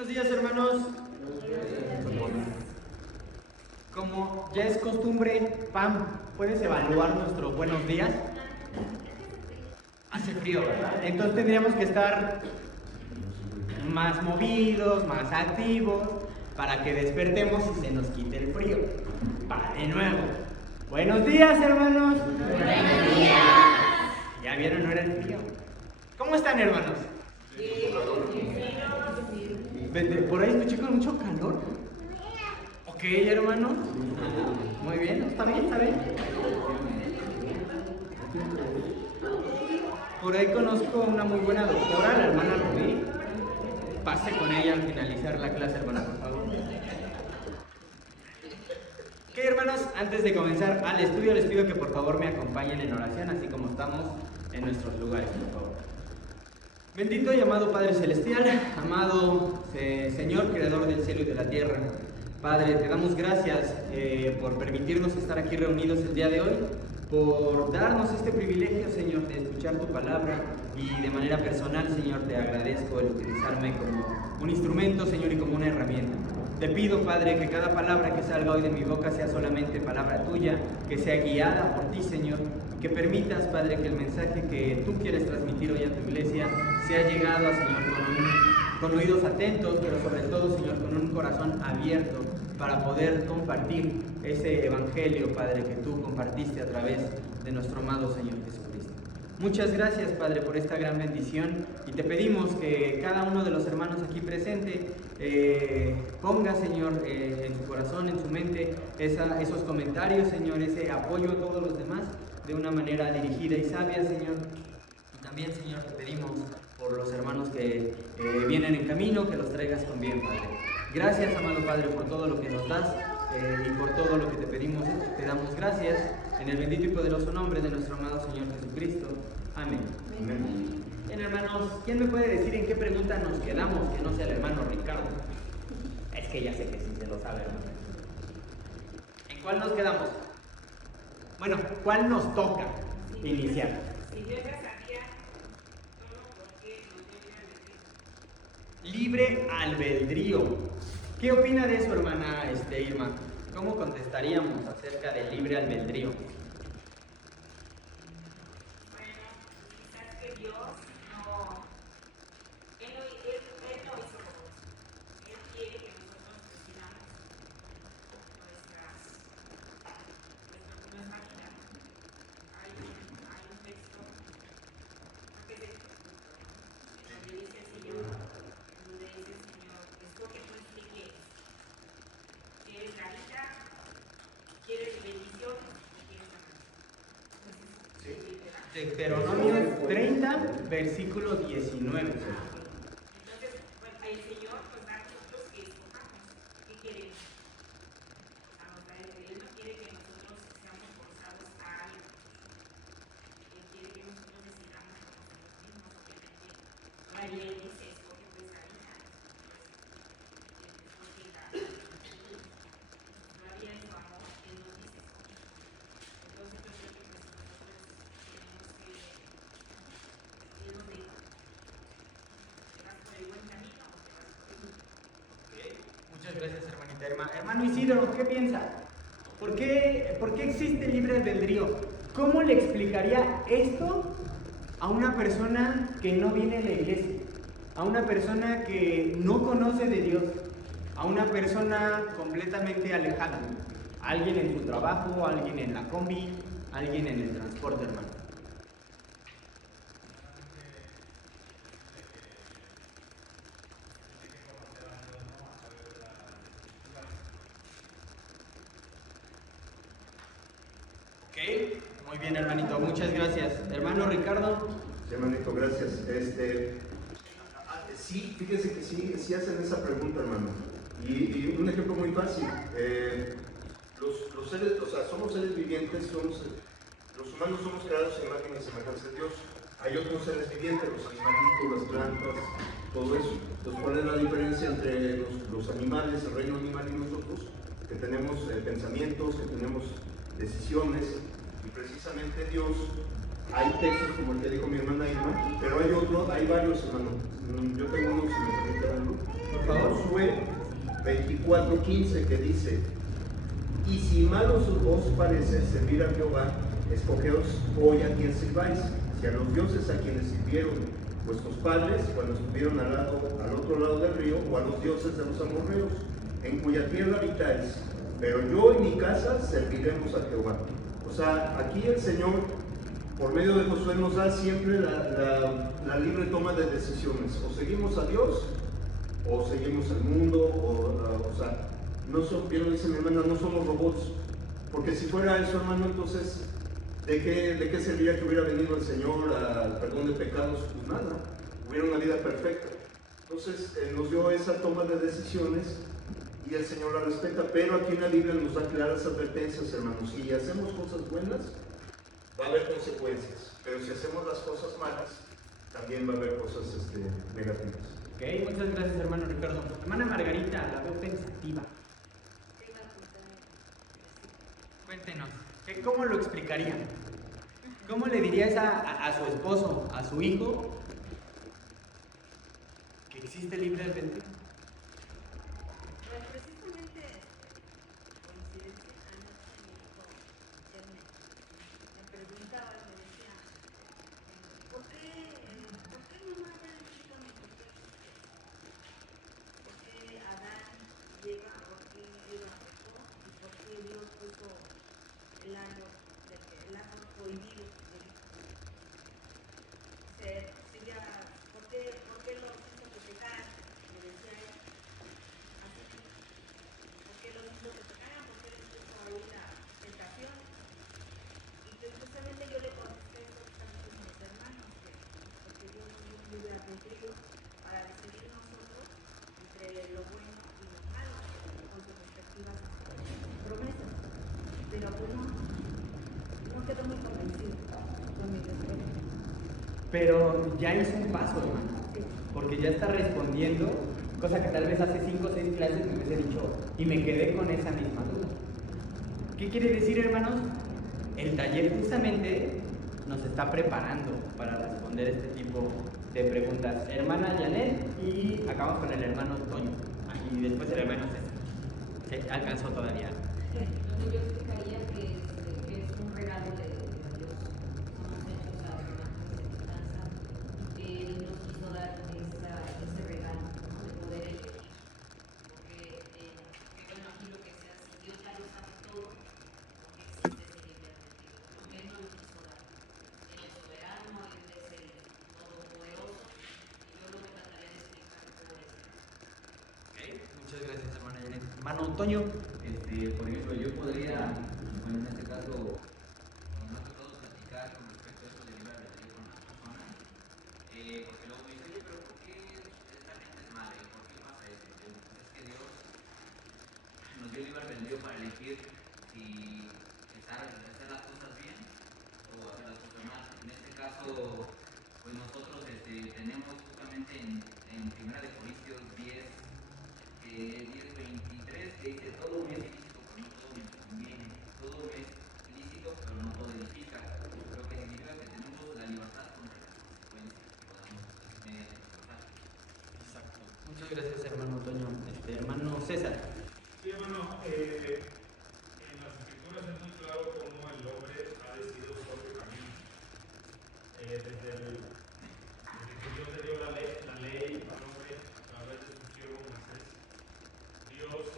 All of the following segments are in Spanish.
Buenos días, hermanos. Como ya es costumbre, Pam, ¿puedes evaluar nuestros buenos días? Hace frío, ¿verdad? Entonces tendríamos que estar más movidos, más activos, para que despertemos y se nos quite el frío. Va, de nuevo. Buenos días, hermanos. Buenos días. ¿Ya vieron? No era el frío. ¿Cómo están, hermanos? Por ahí escuché con mucho calor. Ok, hermanos. Muy bien, está bien, está bien. Por ahí conozco una muy buena doctora, la hermana Rubí. Pase con ella al finalizar la clase, hermana, por favor. Ok, hermanos, antes de comenzar al estudio, les pido que por favor me acompañen en oración, así como estamos en nuestros lugares, por favor. Bendito y amado Padre Celestial, amado Señor, Creador del cielo y de la tierra. Padre, te damos gracias por permitirnos estar aquí reunidos el día de hoy, por darnos este privilegio, Señor, de escuchar tu palabra, y de manera personal, Señor, te agradezco el utilizarme como un instrumento, Señor, y como una herramienta. Te pido, Padre, que cada palabra que salga hoy de mi boca sea solamente palabra tuya, que sea guiada por ti, Señor, y que permitas, Padre, que el mensaje que tú quieres transmitir hoy a tu iglesia sea llegado, Señor, con oídos atentos, pero sobre todo, Señor, con un corazón abierto para poder compartir ese evangelio, Padre, que tú compartiste a través de nuestro amado Señor Jesucristo. Muchas gracias, Padre, por esta gran bendición, y te pedimos que cada uno de los hermanos aquí presente ponga, Señor, en su corazón, en su mente, esos comentarios, Señor, ese apoyo a todos los demás de una manera dirigida y sabia, Señor. Y también, Señor, te pedimos por los hermanos que vienen en camino, que los traigas con bien, Padre. Gracias, amado Padre, por todo lo que nos das y por todo lo que te pedimos. Te damos gracias en el bendito y poderoso nombre de nuestro amado Señor Jesucristo. Amén. Amén. Bien, hermanos, ¿quién me puede decir en qué pregunta nos quedamos que no sea el hermano Ricardo? Es que ya sé que sí se lo sabe, hermano. ¿En cuál nos quedamos? Bueno, ¿cuál nos toca iniciar? Si Dios ya sabía todo, ¿por qué no tiene Libre albedrío. ¿Qué opina de eso, hermana Irma? ¿Cómo contestaríamos acerca del libre albedrío? Bueno, quizás que Dios no. Él no hizo todo eso. Él quiere que nosotros decidamos nuestra vida. Hay un texto, creo que es donde dice el Señor, escoge tú qué quieres. ¿Quieres la vida? ¿Quieres bendición? ¿O quieres la muerte? Sí. Deuteronomio 30, versículo 19. Entonces, bueno, el Señor nos da a nosotros que escojamos qué queremos. Él no quiere que nosotros seamos forzados a algo. Él quiere que nosotros decidamos por nosotros mismos, obviamente. La ley dice, escoge tu vida. Escoge la vida de su amor, Él nos dice escoge. Entonces yo creo que pues nosotros tenemos que irnos de ¿te vas por el buen camino o te vas por el mal? Okay. Muchas gracias, hermanita Irma. Hermano Isidro, ¿qué piensa? ¿Por qué existe el libre albedrío? ¿Cómo le explicaría esto a una persona que no viene a la iglesia? A una persona que no conoce de Dios, a una persona completamente alejada, alguien en su trabajo, alguien en la combi, alguien en el transporte, hermano. Ok, muy bien, hermanito, muchas gracias. Hermano Ricardo. Sí, hermanito, gracias. Sí, fíjense que sí hacen esa pregunta, hermano. Y un ejemplo muy fácil. Los seres, somos seres vivientes, los humanos somos creados en imagen y semejanza de Dios. Hay otros seres vivientes, los animalitos, las plantas, todo eso. Entonces, ¿cuál es la diferencia entre los animales, el reino animal y nosotros? Que tenemos pensamientos, que tenemos decisiones, y precisamente Dios, hay textos como el que dijo mi hermana Irma, pero hay varios, hermano. Yo tengo uno, si me permite verlo. Por favor. Josué 24:15, que dice: y si mal os parece servir a Jehová, escogeos hoy a quien sirváis, si a los dioses a quienes sirvieron vuestros padres cuando estuvieron al otro lado del río, o a los dioses de los amorreos, en cuya tierra habitáis, pero yo y mi casa serviremos a Jehová. O sea, aquí el Señor, por medio de Josué, nos da siempre la libre toma de decisiones. O seguimos a Dios, o seguimos al mundo, o sea, no son, bien dice mi hermana, no somos robots. Porque si fuera eso, hermano, entonces, ¿de qué serviría que hubiera venido el Señor al perdón de pecados? Pues nada, hubiera una vida perfecta. Entonces, nos dio esa toma de decisiones y el Señor la respeta, pero aquí en la Biblia nos da claras advertencias, hermanos. Si hacemos cosas buenas, va a haber consecuencias, pero si hacemos las cosas malas, también va a haber cosas negativas. Ok, muchas gracias, hermano Ricardo. Hermana Margarita, la veo pensativa. Cuéntenos, ¿cómo lo explicarían? ¿Cómo le dirías a su esposo, a su hijo, que existe libre albedrío? Pues precisamente coincidencia, anoche mi hijo ya me preguntaba, me decía, ¿por qué mamá ya explícame por qué Adán y Eva, por qué Eva pecó y por qué Dios puso el árbol prohibido del sería, ¿por qué los hizo que pecaran? Me decía él, así, ¿por qué los hizo que pecaran? ¿Por qué les puso a huir la tentación? Y que justamente yo le contesté eso que están diciendo mis hermanos, que porque Dios nos dio un libre albedrío para decidir nosotros entre lo bueno y lo malo, con sus respectivas promesas. Pero pues no quedó muy convencido con mi respuesta. Pero ya hizo un paso, hermano, porque ya está respondiendo, cosa que tal vez hace 5 o 6 clases me hubiese dicho, y me quedé con esa misma duda. ¿Qué quiere decir, hermanos? El taller justamente nos está preparando para responder este tipo de preguntas. Hermana Janet, y acabamos con el hermano Toño, y después el hermano César. Se alcanzó todavía. Entonces yo explicaría que es un regalo de Dios. Somos hechos a imagen y semejanza. Él nos quiso dar ese regalo, ¿no? De poder elegir. Porque, bueno, aquí lo que sea, si Dios ya lo sabe todo, porque existe ese libre albedrío. Porque Él no lo quiso dar. Él es soberano, Él es el todopoderoso. Y yo lo que trataría de explicar por eso. Okay. Muchas gracias, hermana Janet. Hermano Toño. Por ejemplo, yo podría, bueno, en este caso, más que todo platicar con respecto a eso de libre albedrío con las personas, porque luego me dicen, oye, pero ¿por qué esta gente es mala? ¿Y por qué pasa esto? Pues es que Dios nos dio libre albedrío para elegir si hacer las cosas bien o hacer las cosas mal. En este caso, pues nosotros tenemos justamente en 1 Corintios 10:23, que dice: todo me es ilícito, pero no todo me conviene, todo me es ilícito, pero no todo edifica. Lo que significa que tenemos la libertad contra las consecuencias que podamos mediante libertad. Exacto. Muchas gracias, hermano Toño. Hermano César. Sí, hermano, en las escrituras es muy claro cómo el hombre ha decidido su propio camino. Desde que Dios le dio la ley al hombre a través de su siervo Moisés, Dios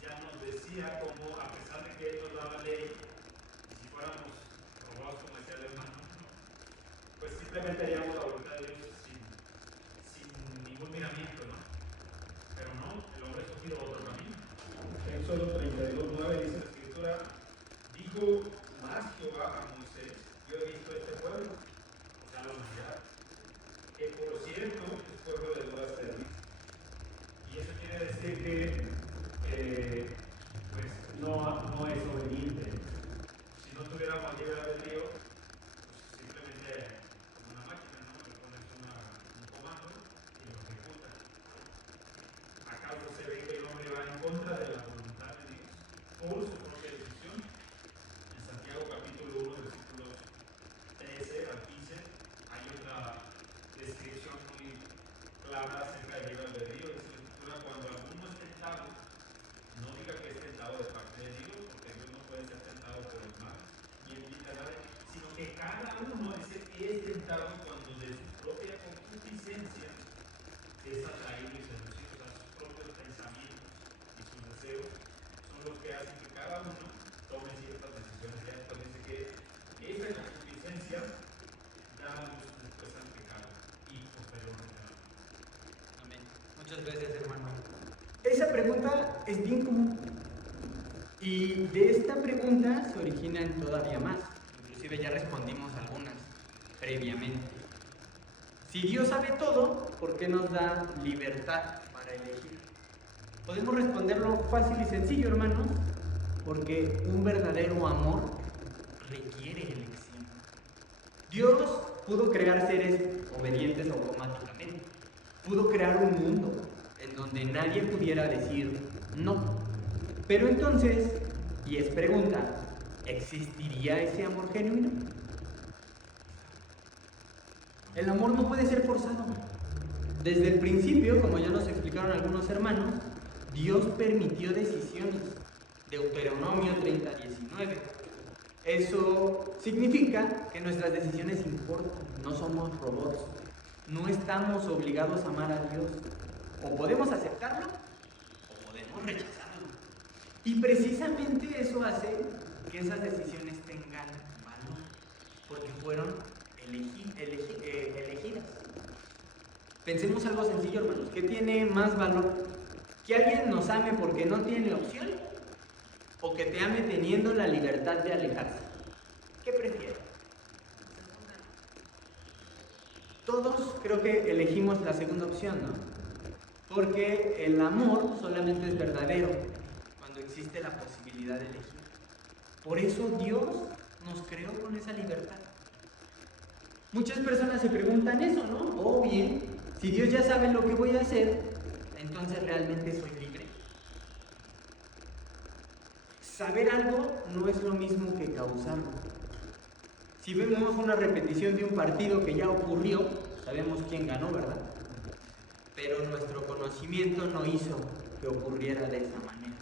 ya nos decía cómo, a pesar de que Él nos daba ley, y si fuéramos robados, como decía el hermano, pues simplemente haríamos la voluntad de Dios sin ningún miramiento, ¿no? Pero no, el hombre ha escogido otro camino. Éxodo 32:9 dice la escritura: dijo más Jehová a Moisés, yo he visto este pueblo, o sea, la humanidad, que por cierto es pueblo de dura servicio. Y eso quiere decir que pues no es obediente. Si no tuviéramos libre albedrío, pues simplemente como una máquina, ¿no? Le pones un comando y lo ejecuta. ¿Acaso se ve que el hombre va en contra de la voluntad de Dios por su propia decisión? En Santiago capítulo 1, versículos 13 al 15, hay otra descripción muy clara acerca del libre albedrío. Dice la escritura: cada uno es tentado cuando de su propia concupiscencia es atraído y seducido. O sea, sus propios pensamientos y sus deseos son los que hacen que cada uno tome ciertas decisiones. Ya entonces dice que esta concupiscencia da luz después al pecado y posteriormente a la muerte. Amén. Muchas gracias, hermano. Esa pregunta es bien común. Y de esta pregunta se originan todavía más. Inclusive ya respondimos algunas previamente. Si Dios sabe todo, ¿por qué nos da libertad para elegir? Podemos responderlo fácil y sencillo, hermanos, porque un verdadero amor requiere elección. Dios pudo crear seres obedientes automáticamente. Pudo crear un mundo en donde nadie pudiera decir no. Pero entonces, y es pregunta, ¿existiría ese amor genuino? El amor no puede ser forzado. Desde el principio, como ya nos explicaron algunos hermanos, Dios permitió decisiones. Deuteronomio 30:19. Eso significa que nuestras decisiones importan, no somos robots. No estamos obligados a amar a Dios. O podemos aceptarlo o podemos rechazarlo. Y precisamente eso hace que esas decisiones tengan valor, porque fueron elegidas. Pensemos algo sencillo, hermanos. ¿Qué tiene más valor? ¿Que alguien nos ame porque no tiene opción? ¿O que te ame teniendo la libertad de alejarse? ¿Qué prefieres? Todos creo que elegimos la segunda opción, ¿no? Porque el amor solamente es verdadero cuando existe la posibilidad de elegir. Por eso Dios nos creó con esa libertad. Muchas personas se preguntan eso, ¿no? O bien, si Dios ya sabe lo que voy a hacer, entonces realmente soy libre. Saber algo no es lo mismo que causarlo. Si vemos una repetición de un partido que ya ocurrió, sabemos quién ganó, ¿verdad? Pero nuestro conocimiento no hizo que ocurriera de esa manera.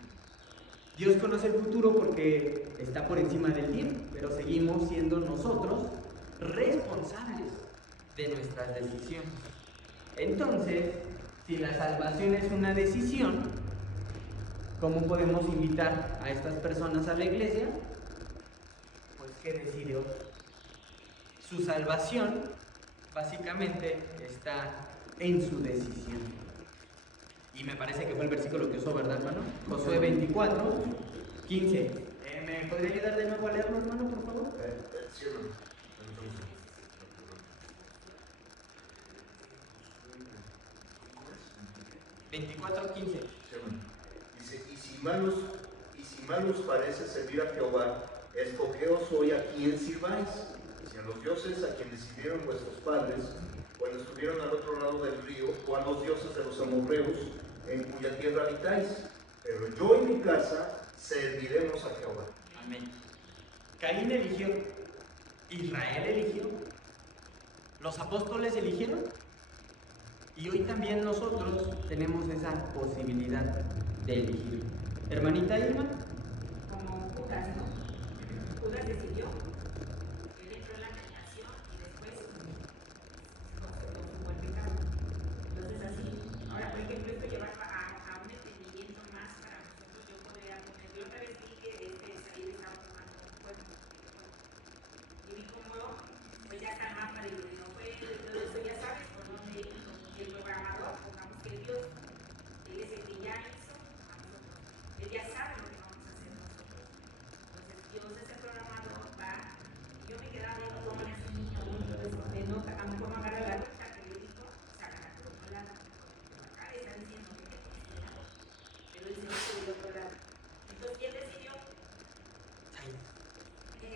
Dios conoce el futuro porque está por encima del tiempo, pero seguimos siendo nosotros responsables de nuestras decisiones. Entonces, si la salvación es una decisión, ¿cómo podemos invitar a estas personas a la iglesia? Pues, ¿qué decide hoy? Su salvación, básicamente, está en su decisión. Y me parece que fue el versículo que usó, ¿verdad, hermano? Josué 24:15. ¿Me podría ayudar de nuevo a leerlo, hermano, por favor? Sí, hermano. 24:15. Dice, y si mal os parece servir a Jehová, escogeos hoy a quién sirváis, si a los dioses a quienes sirvieron vuestros padres, cuando estuvieron al otro lado del río, o a los dioses de los amorreos, en cuya tierra habitáis. Pero yo y mi casa serviremos a Jehová. Amén. Caín eligió, Israel eligió, los apóstoles eligieron, y hoy también nosotros tenemos esa posibilidad de elegir. Hermanita Irma. Como Judas, ¿no? Judas decidió, él entró en la tentación y después consumó el pecado. Entonces así, ahora por ejemplo esto lleva a un entendimiento más para nosotros. Yo podría poner, yo otra vez vi que Said estaba tomando un fuego y vi cómo pues ya está el mapa de donde no fue, y todo eso ya sabes por dónde ir. Y el programador, pongamos que Dios, él es el que ya hizo a nosotros. Él ya sabe lo que vamos a hacer nosotros. Entonces Dios es el programador, va. Y yo me quedaba viendo cómo le hace un niño, me nota, a lo mejor me agarra la ruta que le dijo, saca la por otro lado. Acá le está diciendo que por este lado. Pero él se hizo del otro lado. Entonces, ¿quién decidió?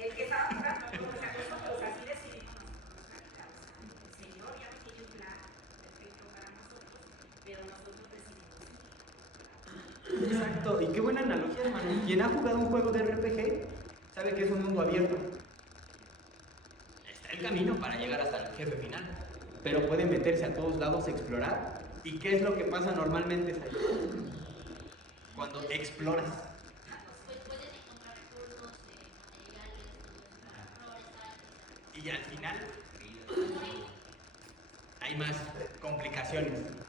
El que estaba jugando, o sea, nosotros así decidimos nosotros. El Señor ya no tiene un plan perfecto para nosotros, pero nosotros decidimos. Exacto, y qué buena analogía, hermano. Quien ha jugado un juego de RPG sabe que es un mundo abierto. Está el camino para llegar hasta el jefe final, pero puede meterse a todos lados a explorar. ¿Y qué es lo que pasa normalmente, Said? Cuando exploras? Pues pueden encontrar recursos, materiales, flores, árboles. Y y al final hay más complicaciones, ¿no?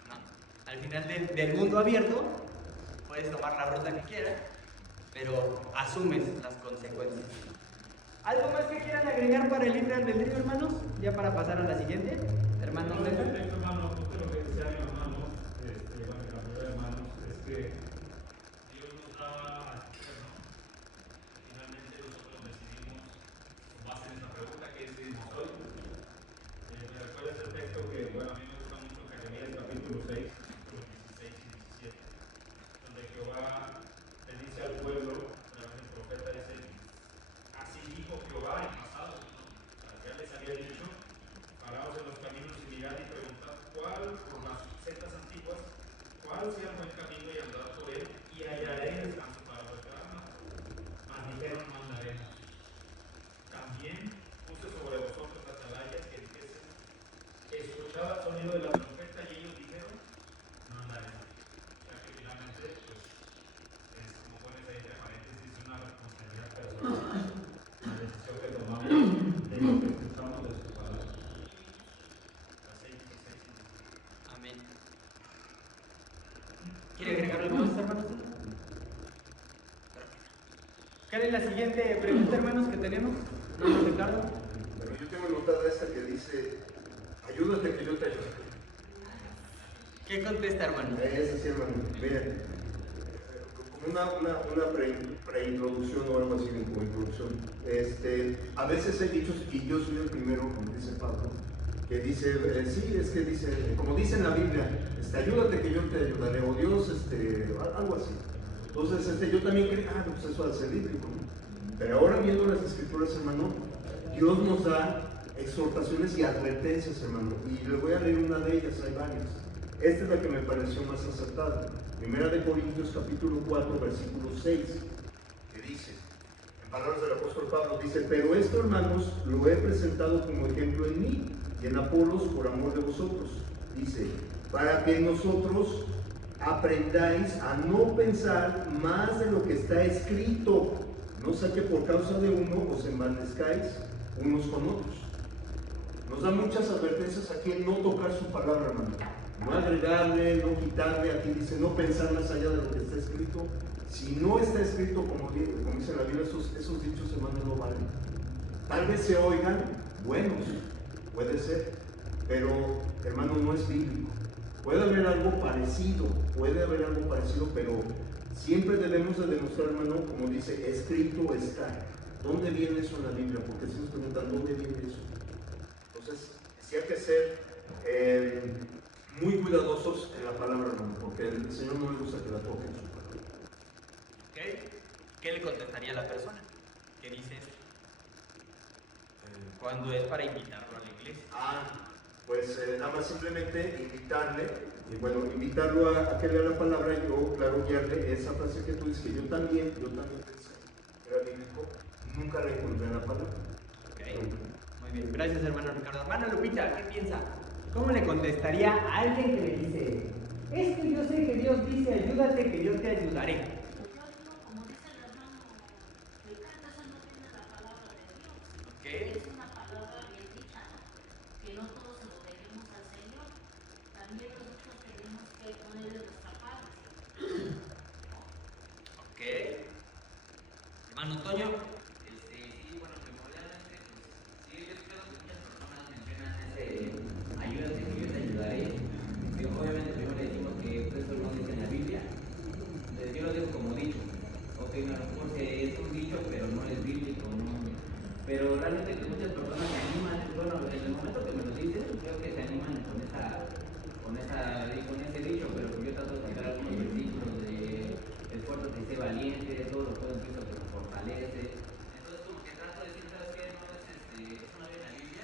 Al final del mundo abierto puedes tomar la ruta que quieras, pero asumes las consecuencias. ¿Algo más que quieran agregar para el libre albedrío, hermanos? Ya para pasar a la siguiente. Hermanos, No, hermano, justo lo que decía mi hermano, bueno, la primera de hermanos, es que Dios nos da a escoger, ¿no? Finalmente nosotros decidimos, con base en esta pregunta, ¿qué decidimos hoy? Me recuerda este texto que, bueno, a mí me gusta mucho, Jeremías capítulo 6, versículos 16 y 17, donde Jehová le dice al pueblo, a través del profeta, dice, así dijo Jehová en pasado, ¿no? O sea, ya les había dicho, paraos en los caminos y mirad y preguntad cuál, por las sendas antiguas, cuál sea el buen camino y andad por él, y hallaréis descanso para vuestra alma. Mas dijeron, no andaremos. También puse sobre vosotros atalayas que dijesen, escuchad el sonido de la trompeta, y ellos dijeron, no andaremos. O sea que finalmente, pues, es como pones ahí entre paréntesis, una responsabilidad personal, la decisión que tomamos de lo que escuchamos de sus palabras. amén. ¿Quiere agregar algo más, hermanos? ¿Cuál es la siguiente pregunta, hermanos, que tenemos? Hermano Ricardo. Pero yo tengo notada esta que dice, ayúdate que yo te ayude. ¿Qué contesta, hermano? Es así, hermano. Miren, como una preintroducción o algo así, como introducción. A veces he dicho, y yo soy el primero, como dice Pablo, que dice, sí, es que dice, como dice en la Biblia, ayúdate que yo te ayudaré, o Dios, algo así. Entonces, yo también creo, pues eso va a ser bíblico, ¿no? Pero ahora viendo las escrituras, hermano, Dios nos da exhortaciones y advertencias, hermano, y le voy a leer una de ellas, hay varias. Esta es la que me pareció más acertada. Primera de Corintios capítulo 4, versículo 6, que dice, en palabras del apóstol Pablo, dice, pero esto, hermanos, lo he presentado como ejemplo en mí y en Apolos por amor de vosotros. Dice, para que nosotros aprendáis a no pensar más de lo que está escrito, no sea que por causa de uno os envanezcáis unos con otros. Nos da muchas advertencias aquí en no tocar su palabra, hermano. No agregarle, no quitarle. Aquí dice no pensar más allá de lo que está escrito. Si no está escrito, como dice la Biblia, esos dichos, hermano, no valen. Tal vez se oigan buenos, puede ser, pero, hermano, no es bíblico. Puede haber algo parecido, pero siempre debemos de demostrar, hermano, como dice, escrito está. ¿Dónde viene eso en la Biblia? Porque si nos preguntan, ¿dónde viene eso? Entonces, sí hay que ser muy cuidadosos en la palabra, hermano, porque el Señor no le gusta que la toquen su palabra. ¿Okay? ¿Qué le contestaría a la persona que dice esto? ¿Cuándo es para invitarlo a la iglesia? Pues nada más simplemente invitarle, y bueno, invitarlo a que lea la palabra, y yo, claro, guiarle esa frase que tú dices, que yo también pensé que era bíblico, nunca la encontré en la palabra. Okay. Muy bien, gracias, hermano Ricardo. Hermana Lupita, ¿qué piensa? ¿Cómo le contestaría a alguien que le dice, es que yo sé que Dios dice, ayúdate que yo te ayudaré? Yo digo, como dice el hermano Ricardo, eso no tiene la palabra de Dios. ¿Ok? Es una palabra bien dicha, ¿no? Que no todos se lo dejemos al Señor. También nosotros tenemos que ponerle nuestra parte. Ok. Hermano Toño. Sí, bueno, primordialmente, pues, sí, yo creo que muchas personas mencionan ese ayúdate que yo te ayudaré. Que obviamente primero le decimos que pues, eso no dice en la Biblia. Entonces, yo lo digo como dicho. Ok, a lo mejor es un dicho, pero no es bíblico, ¿no? Pero realmente que muchas personas se animan, bueno, en el momento que me lo dicen, creo que se animan con ese dicho, pero yo trato de sacar algunos versículos de esfuerzo que sea valiente, todo lo puedo incluso que nos fortalece. Entonces como que trato de decir, ¿sabes qué? No es eso no viene en la Biblia,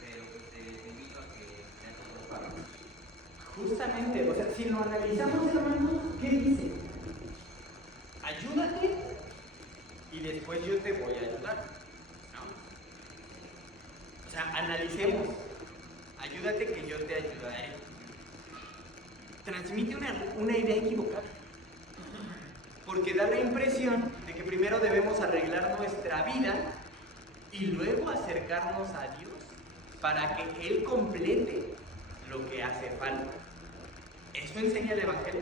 pero pues te invito a que leas otros párrafos. Justamente, o sea, si lo analizamos, hermano, ¿qué dice? Ayúdate y después yo te voy a ayudar, ¿no? O sea, analicemos. Ayúdate que yo te ayudaré. Transmite una idea equivocada. Porque da la impresión de que primero debemos arreglar nuestra vida y luego acercarnos a Dios para que Él complete lo que hace falta. ¿Eso enseña el Evangelio?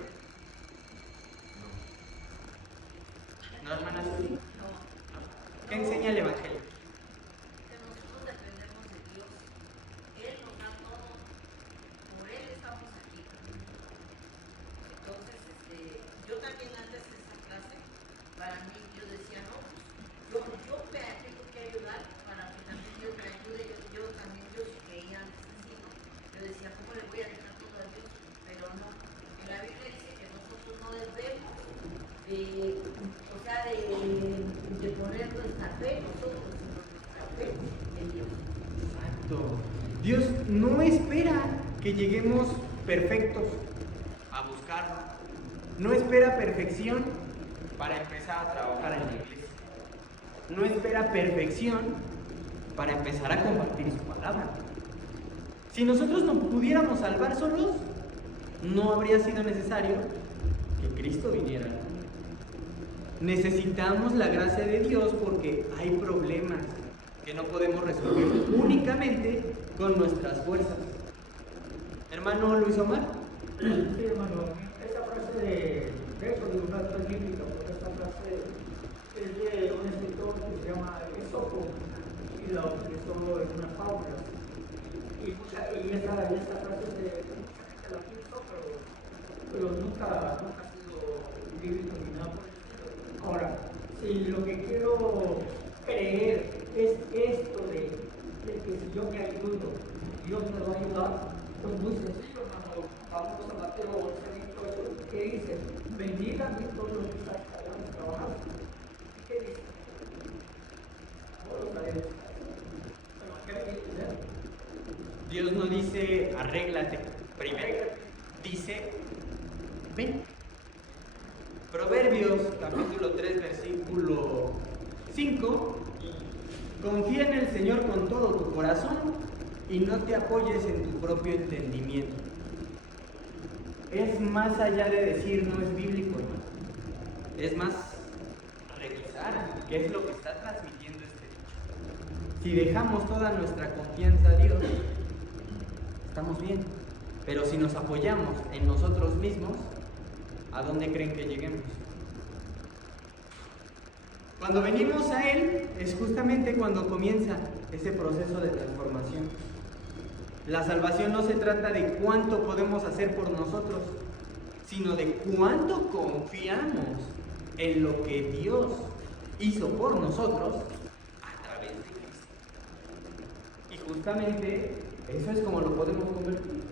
¿No, hermanas? No. ¿Qué enseña el Evangelio? Que nosotros dependemos de Dios. Él nos da todo. Por Él estamos aquí. Entonces, yo también antes de esa clase, para mí, yo decía, no, pues, yo me tengo que ayudar para que también Dios me ayude. Yo también, yo sí creía antes así, ¿no? Yo decía, ¿cómo le voy a dejar todo a Dios? Pero no. En la Biblia dice que nosotros no debemos de poner nuestra fe nosotros, sino nuestra fe en Dios. Exacto. Dios no espera que lleguemos perfectos a buscarlo. No espera perfección para empezar a trabajar en la iglesia. No espera perfección para empezar a compartir su palabra. Si nosotros nos pudiéramos salvar solos, no habría sido necesario que Cristo viniera. Necesitamos la gracia de Dios porque hay problemas que no podemos resolver únicamente con nuestras fuerzas. Hermano Luis Omar. Sí, hermano, esa frase de eso de una frase bíblica, porque esa frase es de un escritor que se llama Esopo y la utilizó en unas fábulas. Y esa frase mucha gente la utilizó, pero nunca ha sido bíblico ni nada por el estilo. Ahora, si lo que quiero creer es esto de que si yo me ayudo, Dios me va a ayudar, pues muy sencillo, hermano. Vamos a Mateo 11:28, que dice, venid a mí todos los que están cargados y trabajando. ¿Qué dice? No lo sabemos. Bueno, ¿qué me dice? Dios no dice arréglate primero, dice ven. Proverbios capítulo 3 versículo 5: confía en el Señor con todo tu corazón y no te apoyes en tu propio entendimiento. Es más allá de decir no es bíblico, ¿no? Es más revisar qué es lo que está transmitiendo este dicho. Si dejamos toda nuestra confianza a Dios, estamos bien. Pero si nos apoyamos en nosotros mismos, ¿a dónde creen que lleguemos? Cuando venimos a Él es justamente cuando comienza ese proceso de transformación. La salvación no se trata de cuánto podemos hacer por nosotros, sino de cuánto confiamos en lo que Dios hizo por nosotros a través de Cristo. Y justamente eso es como lo podemos convertir.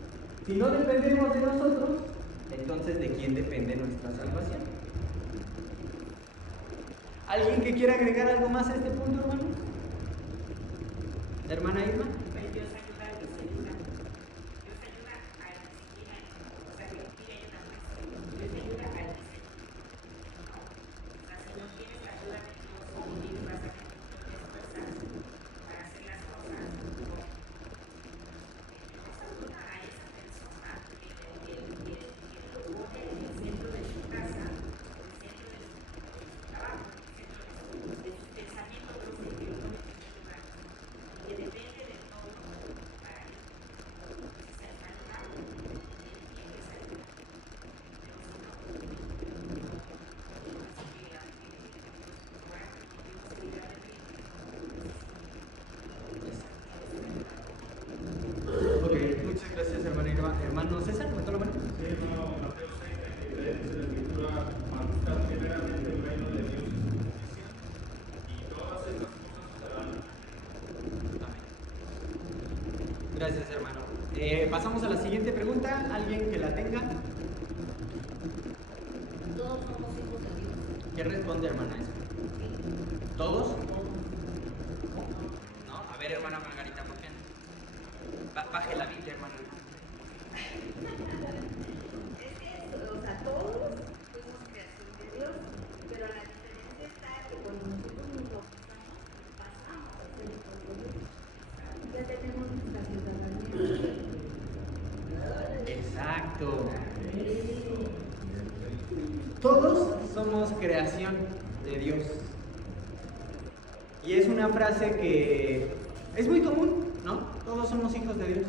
Si no dependemos de nosotros, entonces ¿de quién depende nuestra salvación? ¿Alguien que quiera agregar algo más a este punto, hermano? ¿Hermana Irma? Pues Dios ayuda al que se ayuda. Dios ayuda al que se quiera. O sea, que pide ayuda más. Dios ayuda al que se quiera. ¿No? O sea, si no tienes la ayuda de Dios, y vas a tener tus fuerzas para hacer las cosas, ayuda a esa persona que lo pone en el centro de su casa, en el centro de su trabajo, en el centro de sus pensamientos, que lo pone en su lugar, que depende de todo para él. Entonces, se ayuda y él es ayuda. Pero si no, así que Ok, muchas gracias, hermana Irma. Hermano César, ¿cuánto lo mano? Sí, hermano, Mateo 6:23 dice la Escritura, mas buscad primeramente el reino de Dios y su justicia, y todas estas cosas os serán. Amén. Gracias, hermano. Pasamos a la siguiente pregunta. ¿Alguien que la tenga? Todos somos hijos de Dios. ¿Qué responde, hermana? Eso? ¿Todos? No, a ver, hermana Margarita, ¿por qué no? Baje la Biblia, hermana. es que, o sea, todos fuimos creación de Dios, pero la diferencia está que cuando nosotros nos bautizamos, pasamos a ser hijos de Dios. Ya tenemos nuestra ciudadanía. Exacto. Todos somos creación de Dios. Y es una frase que es muy común, ¿no? Todos somos hijos de Dios.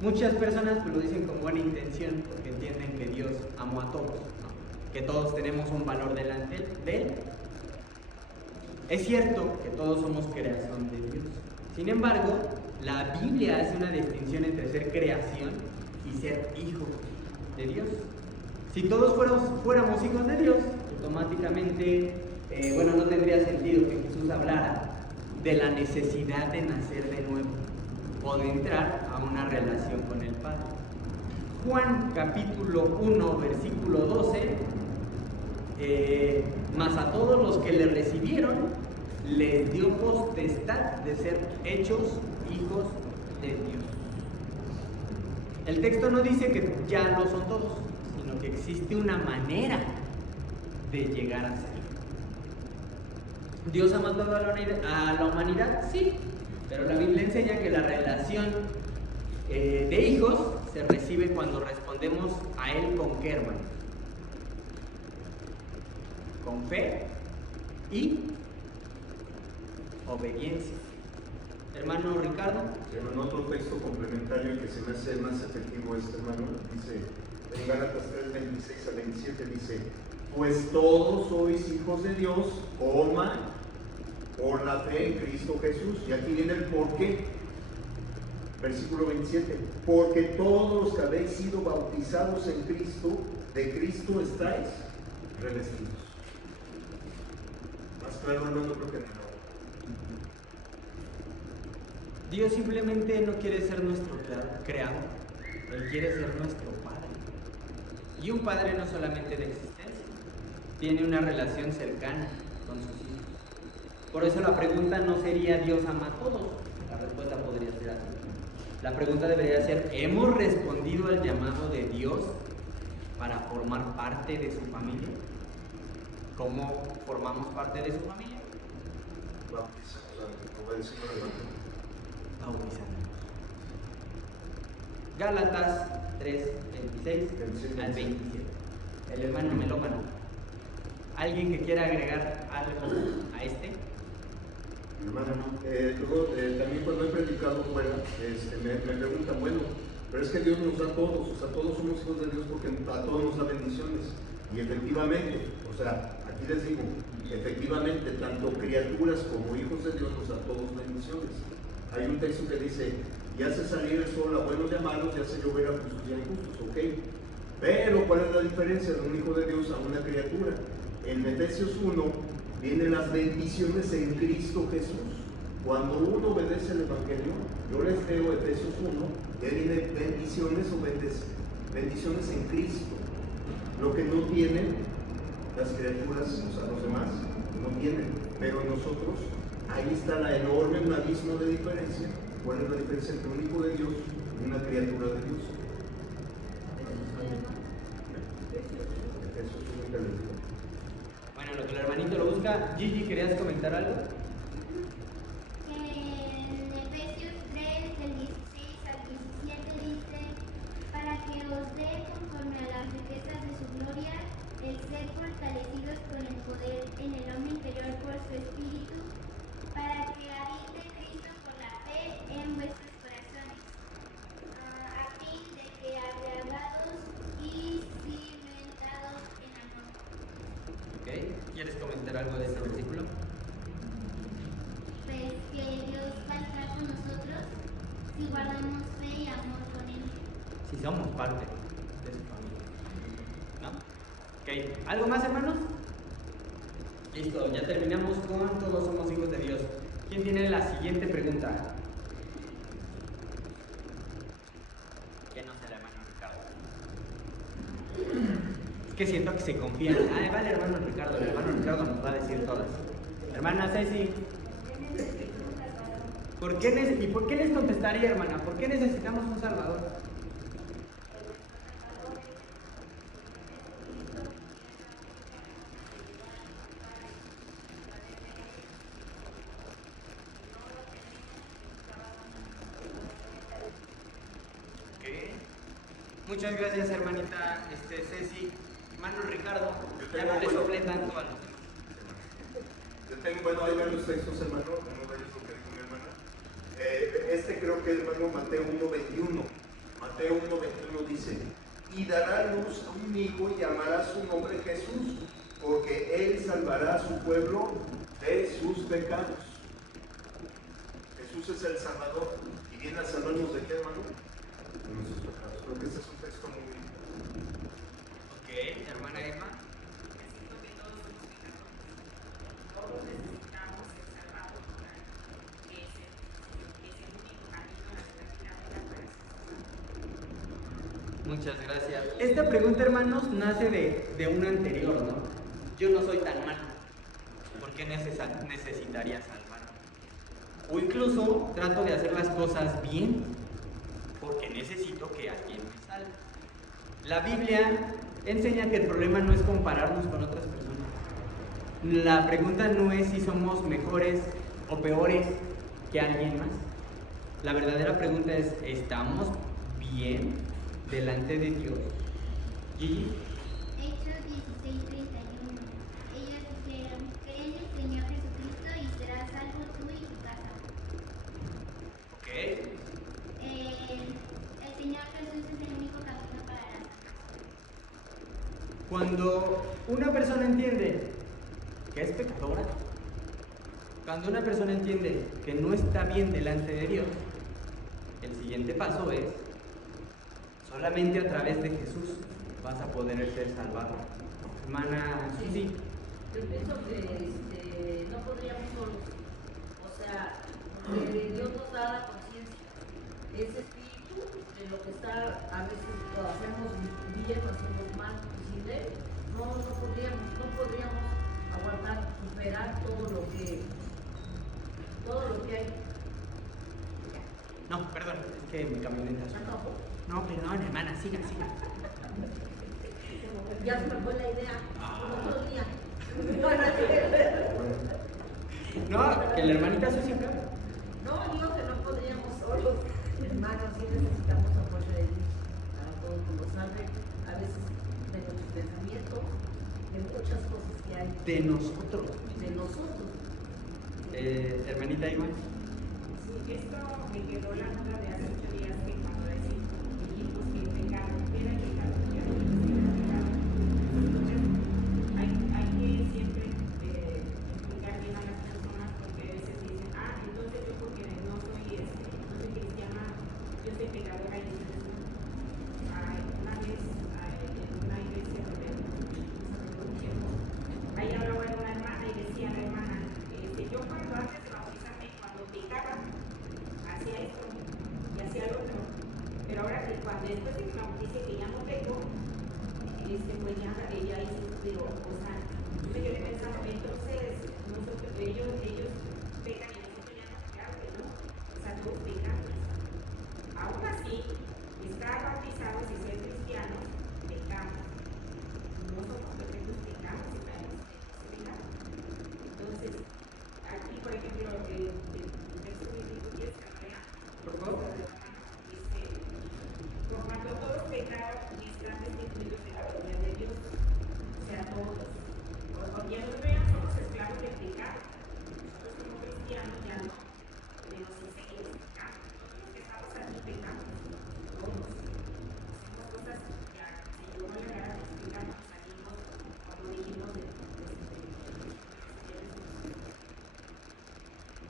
Muchas personas pues, lo dicen con buena intención porque entienden que Dios amó a todos, ¿no? Que todos tenemos un valor delante de Él. Es cierto que todos somos creación de Dios. Sin embargo, la Biblia hace una distinción entre ser creación y ser hijo de Dios. Si todos fuéramos hijos de Dios, automáticamente, no tendría sentido que Jesús hablara de la necesidad de nacer de nuevo o de entrar a una relación con el Padre. Juan capítulo 1, versículo 12, mas a todos los que le recibieron, les dio potestad de ser hechos hijos de Dios. El texto no dice que ya lo son todos, sino que existe una manera de llegar a ser. ¿Dios ha matado a la humanidad? Sí, pero la Biblia enseña que la relación de hijos se recibe cuando respondemos a Él con ¿qué, hermano? Con fe y obediencia. Hermano Ricardo. En otro texto complementario que se me hace más efectivo hermano, dice en Gálatas 3, 26 a 27, dice: pues todos sois hijos de Dios, por la fe en Cristo Jesús. Y aquí viene el por qué. Versículo 27: porque todos los que habéis sido bautizados en Cristo, de Cristo estáis revestidos. Más claro, hermano, creo que no. Dios simplemente no quiere ser nuestro creador, Él quiere ser nuestro Padre. Y un Padre no solamente de existencia, tiene una relación cercana con sus hijos. Por eso la pregunta no sería ¿Dios ama a todos? La respuesta podría ser así. La pregunta debería ser ¿hemos respondido al llamado de Dios para formar parte de su familia? ¿Cómo formamos parte de su familia? Bautizándonos. Gálatas 3, 26 al 27. El hermano melómano. ¿Alguien que quiera agregar algo a este? Hermano, también cuando he predicado fuera, me preguntan, bueno, pero es que Dios nos da a todos, o sea, todos somos hijos de Dios porque a todos nos da bendiciones. Y efectivamente, o sea, aquí les digo, efectivamente, tanto criaturas como hijos de Dios nos da a todos bendiciones. Hay un texto que dice: y hace salir el sol a buenos y a malos, y hace llover a justos y a injustos, ¿ok? Pero, ¿cuál es la diferencia de un hijo de Dios a una criatura? En Efesios 1 vienen las bendiciones en Cristo Jesús. Cuando uno obedece el Evangelio, yo les leo Efesios 1, ya viene bendiciones o bendiciones en Cristo. Lo que no tienen las criaturas, o sea, los demás, no tienen. Pero nosotros, ahí está la enorme, un abismo de diferencia. ¿Cuál es la diferencia entre un hijo de Dios y una criatura de Dios? Efesios 1. Bueno, lo que el hermanito lo busca. Gigi, ¿querías comentar algo? En Efesios 3, del 16 al 17 dice: para que os dé conforme a las riquezas de su gloria el ser fortalecidos con el poder en el hombre interior por su espíritu, para que habite Cristo por la fe en vuestros corazones, a fin de que abrigados y cimentados en amor. Okay. ¿Quieres comentar algo de este versículo? Pues que Dios va a estar con nosotros si guardamos fe y amor con Él. Si somos parte de su familia, ¿no? Ok, ¿algo más, hermanos? Listo, ya terminamos con todos somos hijos de Dios. ¿Quién tiene la siguiente pregunta? Que no sea el hermano Ricardo. Es que siento que se confían. Ay, vale, hermano Ricardo. El hermano Ricardo nos va a decir todas. Hermana Ceci. ¿Y por qué les contestaría, hermana? ¿Por qué necesitamos un Salvador? Muchas gracias, hermanita Ceci. Hermano Ricardo, ya no le sople tanto a los demás. Yo Bueno, hay varios textos, hermano, uno de ellos lo que dijo mi hermana. Este creo que es, hermano, Mateo 1:21. Mateo 1:21 dice: y dará luz a un hijo y llamará su nombre Jesús, porque él salvará a su pueblo de sus pecados. Jesús es el Salvador y viene a salvarnos de qué, hermano? De nuestros pecados. Creo que este es un texto muy bien. Ok, hermana Emma. Necesito que todos somos pecadores. Todos necesitamos ser salvados por alguien, que es el único camino a la santidad para ser salvados. Muchas gracias. Esta pregunta, hermanos, nace de una anterior, ¿no? Yo no soy tan malo. ¿Por qué necesitaría salvarme? O incluso trato de hacer las cosas bien porque necesito que alguien me salve. La Biblia enseña que el problema no es compararnos con otras personas. La pregunta no es si somos mejores o peores que alguien más. La verdadera pregunta es, ¿estamos bien delante de Dios? Gigi. Hechos 16:31. Ellos dijeron: cree en el Señor Jesucristo y serás salvo tú y tu casa. Ok. El Señor Jesús es el único camino para la salvación. Cuando una persona entiende que es pecadora, cuando una persona entiende que no está bien delante de Dios, el siguiente paso es, solamente a través de Jesús vas a poder ser salvado. Hermana Susi. Yo pienso que no podríamos solos. O sea, porque Dios nos da la conciencia. Ese espíritu de lo que está, a veces lo hacemos bien, lo hacemos mal, y sin él no podríamos aguantar, superar todo lo que hay. No, perdón, es que mi camioneta suena. No, perdón, hermana, siga. Ya se me fue la idea. Otro día. No, que la hermanita Susi acaba. No, digo que no podríamos solos. Hermanos, sí necesitamos apoyo de Dios para todo, como sabe, a veces de nuestros pensamientos, de muchas cosas que hay. De nosotros. De nosotros. Hermanita Iván. Sí, esto me quedó la nota de hace 8 días que cuando dijimos que el pecado era el pecado y era el pecado. Entonces, hay que siempre explicar bien a las personas porque a veces dicen, entonces yo porque no soy cristiana, yo soy pecadora y ustedes no. Una vez en una iglesia donde ahí hablaba de una hermana y decía la hermana, yo cuando antes de bautizarme, cuando pecaba, hacía esto y hacía lo otro. Pero ahora que después de que me bauticé, que ya no peco, pues ya ella hizo, pero, o sea, yo me quedé pensando, entonces, ellos pecan y nosotros ya no, claro que no. O sea, todos pecamos. Aún así, estar bautizados y ser cristianos, pecamos. No somos perfectos, pecamos y caemos en ese pecado. Entonces, aquí, por ejemplo, el texto bíblico que es Canrea, Por favor. dice: por cuanto todos pecaron y están destituidos de la gloria de Dios, o sea, todos. Ya nos vean, somos esclavos del pecado. Nosotros como cristianos ya no, pero sí seguimos pecando. Todos los que estamos aquí pecamos, todos. Hacemos cosas que si yo no le agarra los pecados, salimos, como dijimos, de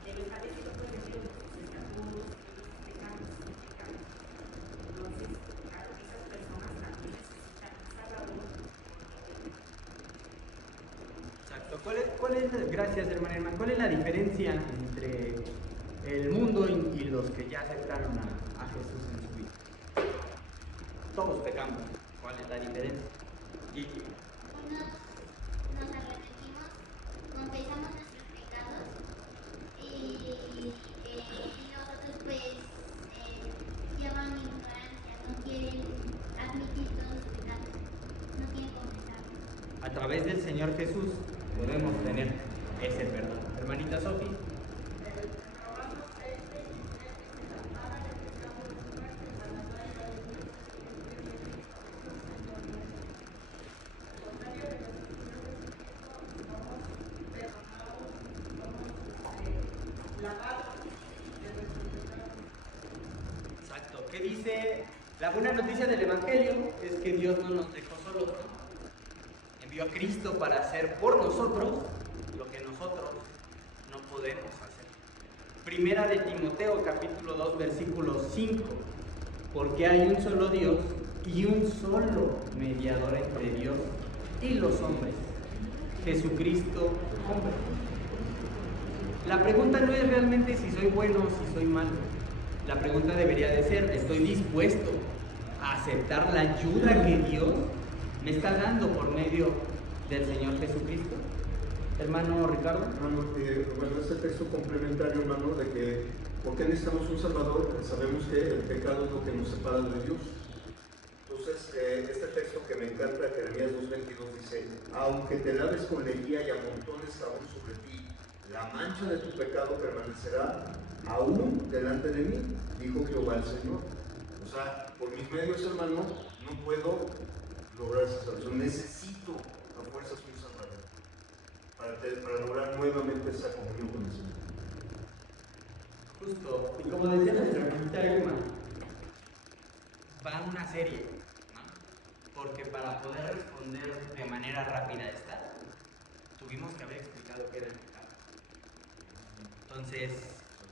el establecido por Dios, sus estatutos, los pecados. Entonces, claro, esas personas también necesitan un salvador. Exacto. Gracias, hermana Emma. ¿Cuál es la diferencia entre el mundo y los que ya aceptaron a Jesús en su vida? Todos pecamos. ¿Cuál es la diferencia? Gigi. Unos nos arrepentimos, confesamos nuestros pecados y los otros pues llevan ignorancia, no quieren admitir todos sus pecados, no quieren confesarlos. A través del Señor Jesús podemos tener ese perdón. Hermanita Sofi. Exacto. ¿Qué dice? La buena noticia del Evangelio es que Dios no nos dejó solos, ¿no? Envió a Cristo para hacer por nosotros lo que nosotros no podemos hacer. Primera de Timoteo, capítulo 2, versículo 5. Porque hay un solo Dios y un solo mediador entre Dios y los hombres, Jesucristo, hombre. La pregunta no es realmente si soy bueno o si soy malo. La pregunta debería de ser, ¿estoy dispuesto a aceptar la ayuda que Dios me está dando por medio del Señor Jesucristo? Hermano Ricardo. Hermano, bueno, este texto complementario, hermano, de que ¿por qué necesitamos un Salvador? Sabemos que el pecado es lo que nos separa de Dios. Entonces, este texto que me encanta, Jeremías 2:22, dice: aunque te laves con lejía y amontones jabón sobre ti, la mancha de tu pecado permanecerá aún delante de mí, dijo Jehová el Señor. O sea, por mis medios, hermano, no puedo lograr esa salvación. Necesito a fuerzas un Salvador para lograr nuevamente esa comunión con el Señor. Justo, y como decía nuestra hermanita Irma, va una serie, ¿no? Porque para poder responder de manera rápida a esta, tuvimos que haber explicado qué era el pecado. Entonces,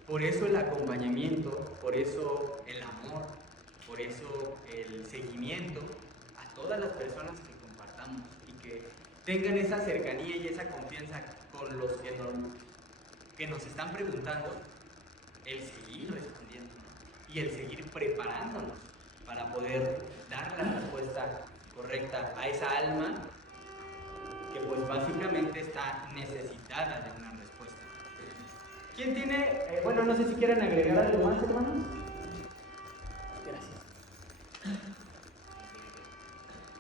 por eso el acompañamiento, por eso el amor, por eso el seguimiento a todas las personas que compartamos y que tengan esa cercanía y esa confianza con los que nos están preguntando, el seguir respondiendo, ¿no? Y el seguir preparándonos para poder dar la respuesta correcta a esa alma que pues básicamente está necesitada de una respuesta. ¿Quién tiene, bueno, no sé si quieren agregar algo más, hermanos? Gracias.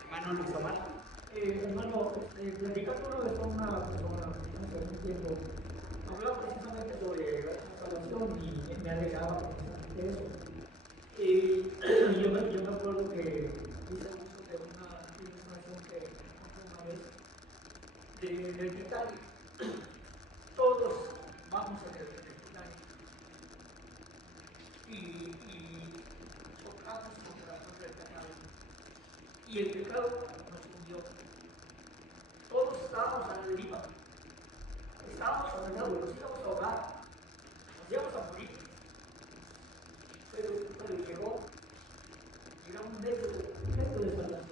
Hermano Luis Omar. Hermano, platicando de una persona hace un tiempo, hablaba precisamente sobre la salvación y me alegraba precisamente de eso. Yo me acuerdo que hice uso de una ilustración que encontré una vez del Titanic. Todos vamos en el Titanic y chocamos contra el pecado. Y el pecado nos hundió. Todos estábamos a la deriva. Estábamos amenazados, nos íbamos a ahogar, nos íbamos a morir. Pero llegó un método de salvación.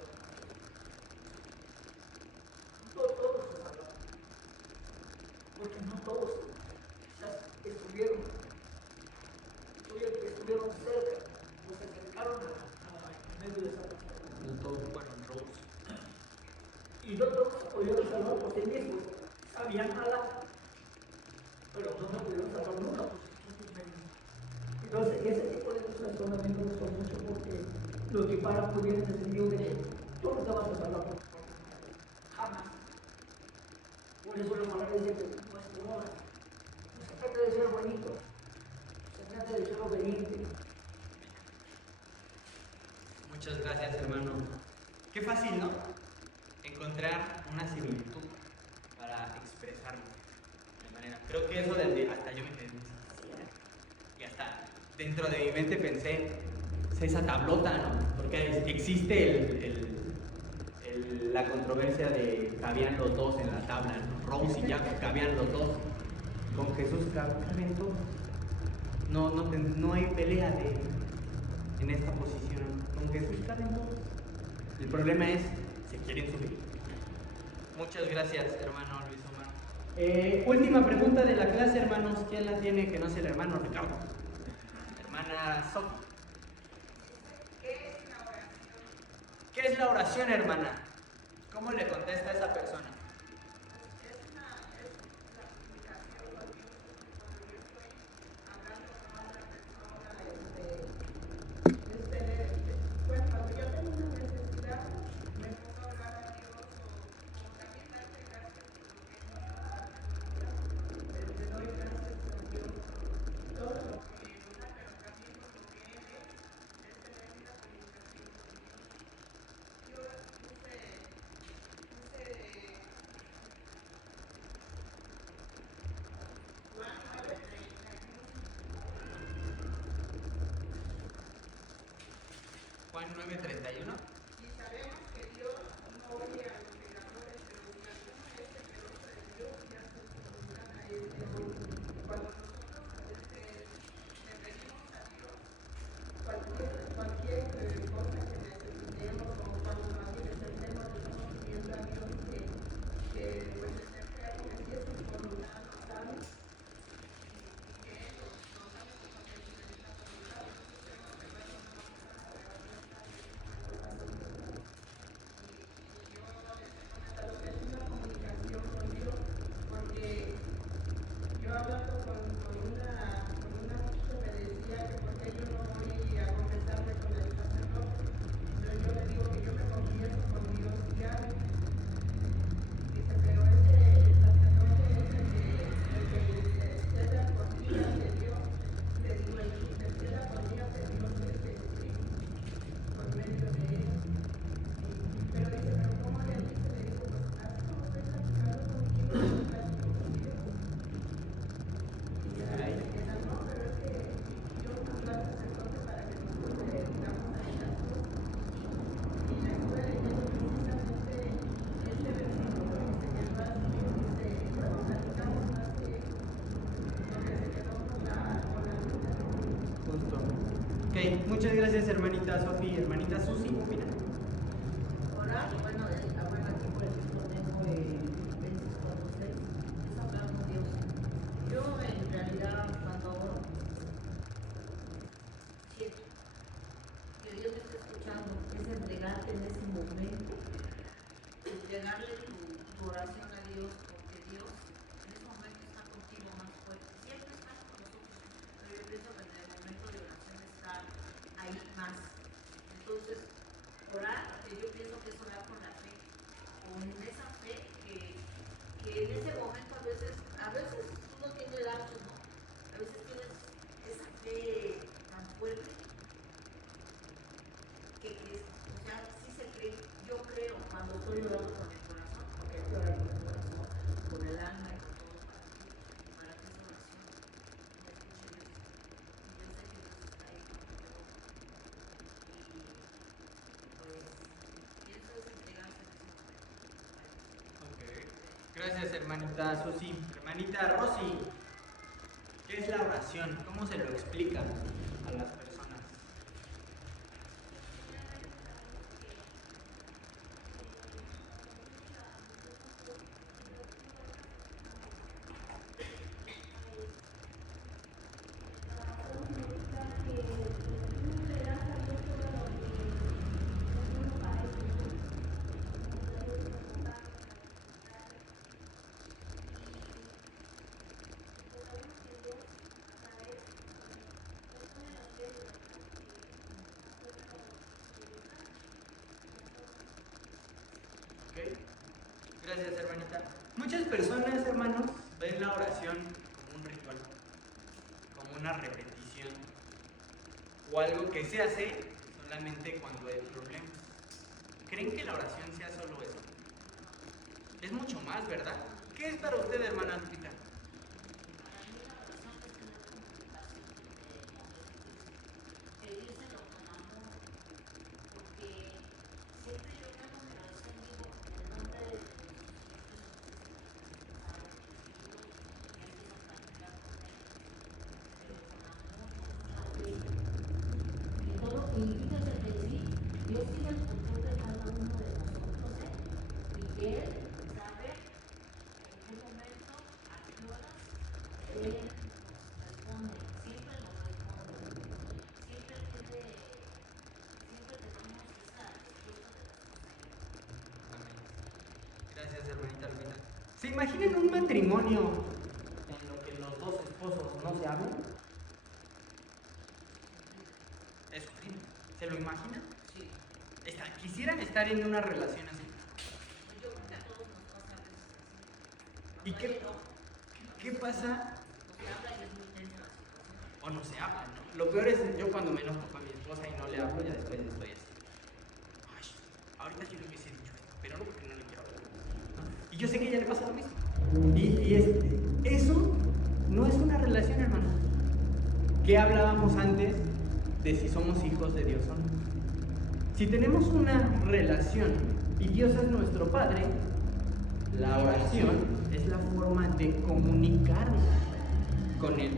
Todos se salvaron. Porque no todos estuvieron cerca, o se acercaron al medio de salvación. No todos fueron robos. Y no todos se pudieron salvar por sí mismos. Sabían nada, pero no se pudieron salvar nunca por sus medios. Entonces, ese tipo de cosas a mí me gustó mucho porque lo equiparan muy bien en el sentido de que tú no te vas a salvar por tu propio medio. Jamás. Por eso la palabra dice que no es tu obra. No se trata de ser bonito, se trata de ser obediente. Muchas gracias, hermano. Qué fácil, ¿no? Encontrar una similitud para expresarlo de manera. Creo que eso hasta yo me quedé y hasta dentro de mi mente pensé esa tablota, ¿no? Porque existe la controversia de cabían los dos en la tabla, ¿no? Rose y Jack cabían los dos. Con Jesús caben todos. No hay pelea en esta posición. Con Jesús caben todos. El problema es, ¿se quieren subir? Muchas gracias, hermano Luis Omar. Última pregunta de la clase, hermanos. ¿Quién la tiene que no sea el hermano Ricardo? Hermana Sofi. ¿Qué es la oración, hermana? ¿Cómo le contesta a esa persona? Juan 9:31. Y sabemos que Dios no oye a los pecadores, pero si alguno es temeroso de Dios y hace su voluntad a él le oye. Cuando nosotros le pedimos a Dios cualquier cosa que necesitemos o cuando más bien estemos, le estamos pidiendo a Dios que pues esté claro que si es su voluntad, lo sabe. Y que Él lo sabe como que si es la voluntad, nosotros tenemos que ver una es una comunicación con Dios, porque yo hablando con una chica me decía que porque yo no voy a confesarme con el sacerdote, entonces yo le digo que yo me confieso con Dios diario. Dice, pero el sacerdote es el que intercede por días de Dios, le digo, el que intercede por días de Dios es Jesucristo, por medio de él. Pero dice, pero ¿cómo le dice? Le digo, pues así como estoy platicando contigo, yo platico con Dios. Y ella se queda, no, pero es que Dios nos da sacerdote para que nosotros le digamos a ellas cosas. Y la estuve leyendo precisamente este versículo y se quedó así, dice, luego platicamos más que porque se quedó con la duda. Justo. Ok, muchas gracias, hermanita Sofi. Hermanita Susi, ¿qué opina? Orar, bueno, aquí por ejemplo tengo Filipenses 4:6, es hablar con Dios. Yo en realidad cuando oro, siento que Dios me está escuchando, es entregarte en ese momento, entregarle tu oración a Dios, porque Dios en ese momento está contigo más fuerte, siempre está con nosotros, pero yo pienso que en el momento de oración está ahí más. Entonces, orar, que yo pienso que es orar con la fe, con esa fe que en ese momento a veces uno tiene lapsos, ¿no? A veces tienes esa fe tan fuerte que crees, o sea, sí se cree, yo creo cuando estoy orando con el corazón, porque hay que orar con el corazón, con el alma y con todo para que esa oración me escuche Dios. Y yo sé que Dios está ahí cuando yo oro. Pues pienso es entregarse en ese momento. Ok. Gracias, hermanita Susi. Hermanita Rosy, ¿qué es la oración? ¿Cómo se lo explica a las personas? Ok. Gracias, hermanita. Muchas personas, hermanos, ven la oración como un ritual, como una repetición, o algo que se hace solamente cuando hay problemas. ¿Creen que la oración sea solo eso? Es mucho más, ¿verdad? ¿Qué es para usted, hermana Lupita? Pedírselo con amor, porque siempre yo cuando me lo hacen digo, en el nombre de Dios, y todo, y fíjense que sí, Dios tiene el control de cada uno de nosotros, y que Él sabe en qué momento, a qué horas, Él nos responde, siempre nos responde, siempre tenemos esa respuesta de las cosas. Amén. Gracias, hermanita Lupita. ¿Se imaginan un matrimonio en lo que los dos esposos no se hablan? Es horrible. ¿Se lo imaginan? Sí. ¿Quisieran estar en una relación así? Yo creo que a todos nos pasa a veces así. ¿Y qué pasa? No se habla y es muy tensa la situación. O no se hablan, ¿no? Lo peor es yo cuando me enojo con mi esposa y no le hablo, ya después estoy así. Ay, ahorita yo le hubiese dicho esto, pero no porque no le quiero hablar. ¿No? Y yo sé que a ella le pasa lo mismo. Eso no es una relación, hermano. ¿Qué hablábamos antes de si somos hijos de Dios o no? Si tenemos una relación y Dios es nuestro Padre, la oración es la forma de comunicarnos con Él.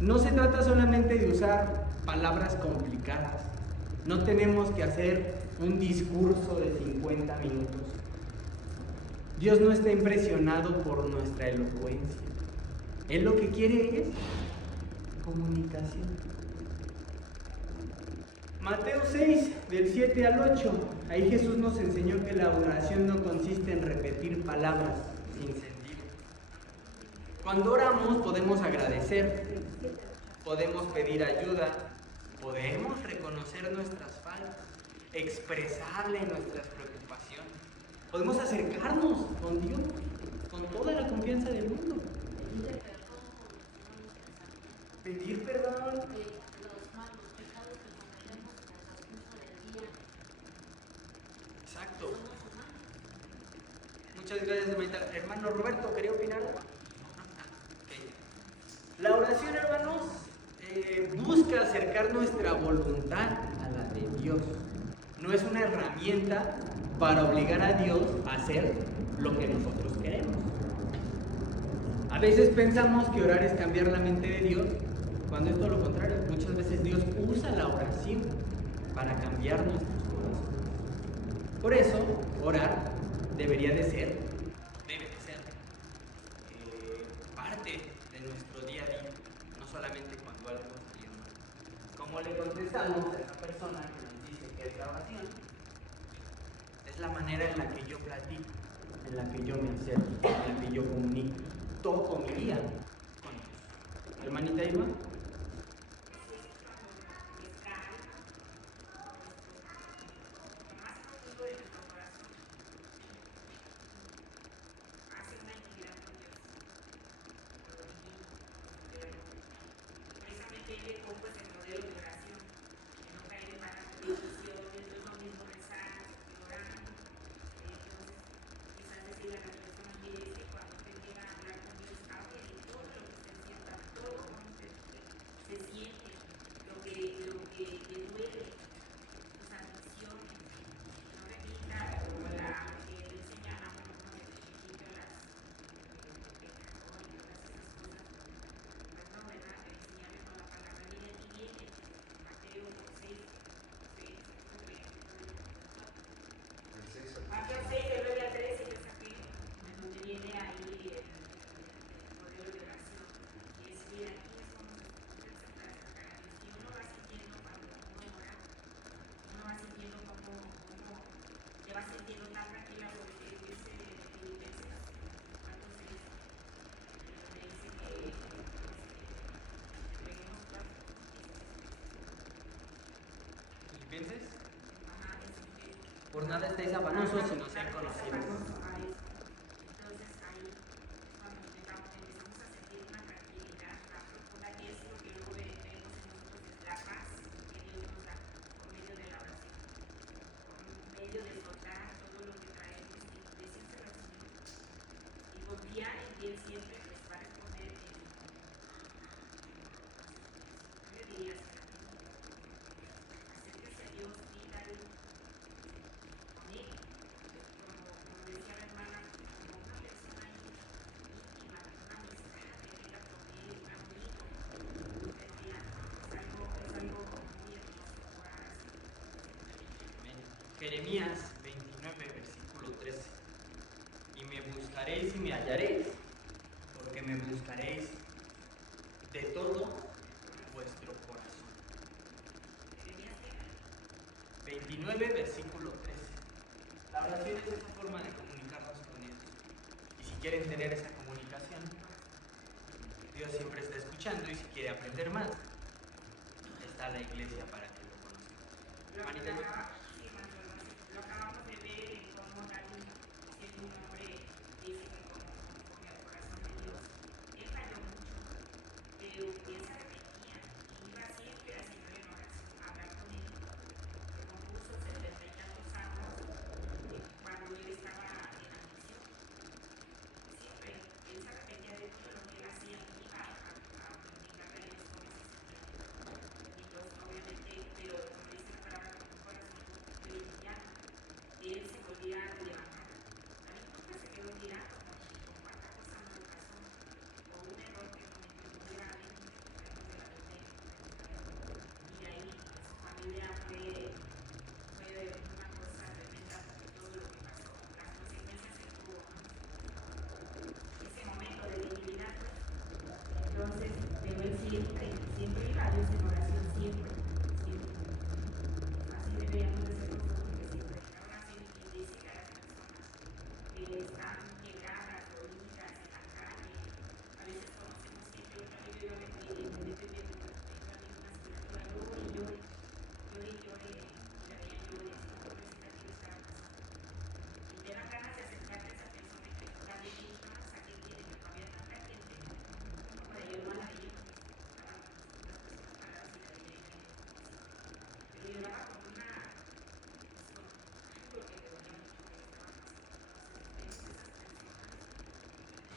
No se trata solamente de usar palabras complicadas. No tenemos que hacer un discurso de 50 minutos. Dios no está impresionado por nuestra elocuencia. Él lo que quiere es comunicación. Mateo 6, del 7 al 8. Ahí Jesús nos enseñó que la oración no consiste en repetir palabras sin sentido. Cuando oramos podemos agradecer, podemos pedir ayuda, podemos reconocer nuestras faltas, expresarle nuestras preocupaciones, podemos acercarnos con Dios con toda la confianza del mundo. Pedir perdón. Exacto. Muchas gracias, hermanita. Hermano Roberto, ¿quería opinar? Okay. La oración, hermanos, busca acercar nuestra voluntad a la de Dios. No es una herramienta para obligar a Dios a hacer lo que nosotros queremos. A veces pensamos que orar es cambiar la mente de Dios, cuando es todo lo contrario. Muchas veces Dios usa la oración para cambiar nuestros corazones. Por eso, orar debe de ser parte de nuestro día a día, no solamente cuando algo salió mal. ¿Cómo le contestamos a esa persona que nos dice que es la oración? Es la manera en la que yo platico, en la que yo me acerco, en la que yo comunico todo mi día con Dios. Hermanita Irma. Por nada estáis afanosos si no sean conocidos. Jeremías 29, versículo 13. Y me buscaréis y me hallaréis, porque me buscaréis de todo vuestro corazón. 29, versículo 13. La oración es esa forma de comunicarnos con Dios. Y si quieren tener esa comunicación, Dios siempre está escuchando, y si quiere aprender más, está la iglesia para que lo conozcan. Manita, lo acabamos de ver en cómo David, siendo un hombre, dice que conforme al corazón de Dios, él falló mucho, pero él se arrepentía y iba siempre al Señor en oración a hablar con él. Que compuso 70 y tantos salmos cuando él estaba en la misión. Siempre él se arrepentía de todo lo que él hacía y iba a practicarle a Dios con ese sentido. Y pues obviamente, pero como dice la palabra, Entonces, pero él siempre iba a Dios en oración, siempre. Así deberíamos de ser nosotros, que siempre aún así dice que a las personas que están llegadas, dolidas en la calle, a veces conocemos gente, yo iba a ver independientemente de una asignatura, llore, y la veía llore, pobrecita que le estaba pasando. Y te dan ganas de acercarte a esa persona y que darle más a quien tiene, que no había tanta gente, como de yo no la veía, estaban las personas paradas y la veía y pero lloraba con una, pues, con algo que te dolía mucho que le estaba pasando.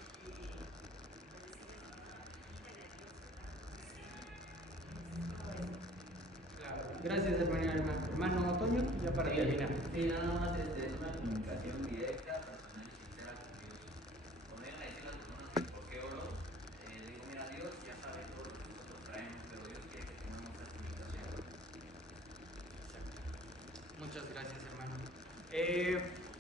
Entonces, esas personas, pues decirles, pídele a Dios, ¿verdad? Entonces, todo eso. Claro. Gracias, hermano Toño, ya para terminar. Sí, nada más es una comunicación directa, personal y sincera con Dios. Podrían decir las personas que por qué oro, digo, mira, Dios ya sabe todo lo que nosotros traemos, pero Dios quiere que tengamos esa comunicación. Muchas gracias, hermano.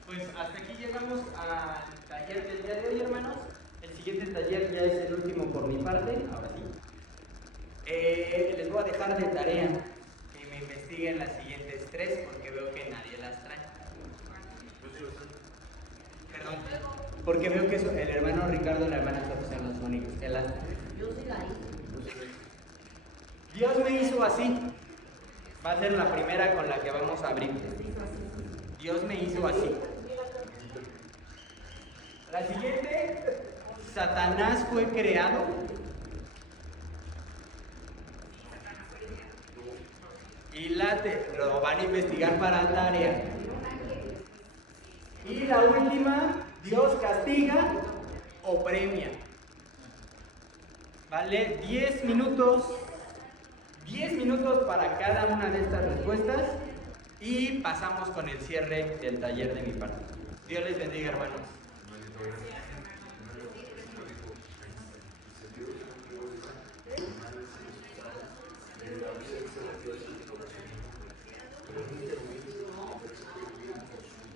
Pues hasta aquí llegamos al taller del día de hoy, hermanos. El siguiente taller ya es el último por mi parte, ahora sí. Les voy a dejar de tarea que me investiguen las siguientes 3 porque veo que nadie las trae. Perdón, porque veo que el hermano Ricardo y la hermana Sofía son los únicos que las traen. Yo sí la hice. Dios me hizo así. Va a ser la primera con la que vamos a abrir. Dios me hizo así. La siguiente, Satanás fue creado. Y lo van a investigar para tarea. Y la última, Dios castiga o premia. ¿Vale? 10 minutos. 10 minutos para cada una de estas respuestas. Y pasamos con el cierre del taller de mi parte. Dios les bendiga, hermanos. Dios